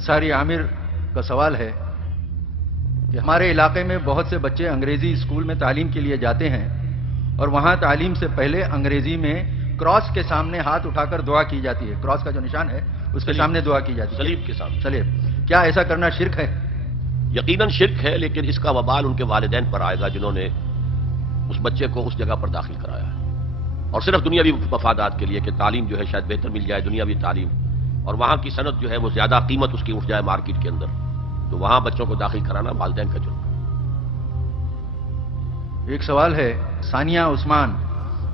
انصاری عامر کا سوال ہے کہ ہمارے علاقے میں بہت سے بچے انگریزی اسکول میں تعلیم کے لیے جاتے ہیں اور وہاں تعلیم سے پہلے انگریزی میں کراس کے سامنے ہاتھ اٹھا کر دعا کی جاتی ہے. کراس کا جو نشان ہے اس کے سامنے دعا کی جاتی ہے, صلیب کے سامنے. صلیب. کیا ایسا کرنا شرک ہے؟ یقیناً شرک ہے، لیکن اس کا وبال ان کے والدین پر آئے گا جنہوں نے اس بچے کو اس جگہ پر داخل کرایا ہے، اور صرف دنیاوی مفادات کے لیے کہ تعلیم جو ہے شاید بہتر مل جائے، دنیاوی تعلیم، اور وہاں کی صنعت جو ہے وہ زیادہ قیمت اس کی اٹھ جائے مارکیٹ کے اندر، تو وہاں بچوں کو داخل کرانا والدین کا جرم ہے. ایک سوال ہے ثانیہ عثمان،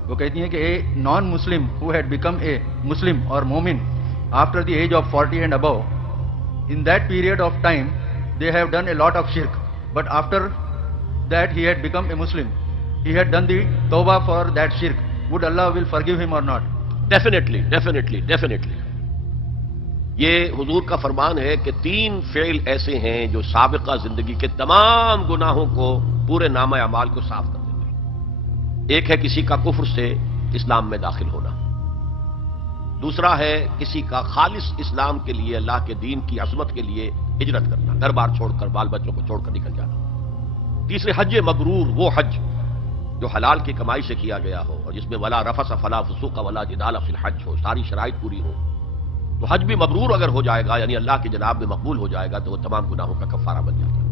وہ کہتی ہیں کہ a non Muslim who had become a Muslim اور مومن after the age of 40 and ابو، in that period of time they have done a lot of shirk, but after that he had become a Muslim, he had done the tawbah for that shirk, would Allah will forgive him or not? Definitely definitely definitely. یہ حضور کا فرمان ہے کہ 3 فعل ایسے ہیں جو سابقہ زندگی کے تمام گناہوں کو، پورے نامہ اعمال کو صاف کر دیں گے. ایک ہے کسی کا کفر سے اسلام میں داخل ہونا، دوسرا ہے کسی کا خالص اسلام کے لیے، اللہ کے دین کی عظمت کے لیے ہجرت کرنا، گھر بار چھوڑ کر، بال بچوں کو چھوڑ کر نکل جانا. تیسرے حج مبرور، وہ حج جو حلال کی کمائی سے کیا گیا ہو اور جس میں ولا رفث فلا فسوق ولا جدال فی الحج ہو، ساری شرائط پوری ہو. تو حج بھی مبرور اگر ہو جائے گا، یعنی اللہ کی جناب میں مقبول ہو جائے گا، تو وہ تمام گناہوں کا کفارہ بن جاتا ہے.